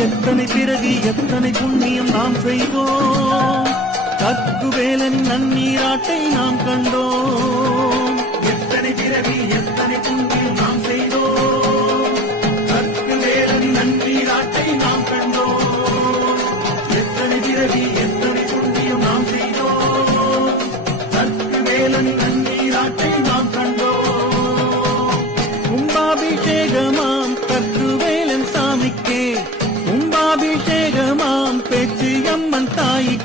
எத்தனை பிறகு எத்தனை புண்ணியம் நாம் செய்தோம்? கற்குவேலன் நன்னீராட்டை நாம் கண்டோம். எத்தனை பிறவி எத்தனை புண்ணியம் நாம் செய்தோம்? கற்குவேலன் நன்னீராட்டை நாம் கண்டோம். எத்தனை பிறவி எத்தனை புண்ணியம் நாம் செய்தோம்? கற்குவேலன் நன்னீராட்டை நாம் கண்டோம். கும்பாபிஷேகமா பேச்சு அம்மன் தாய்க்கு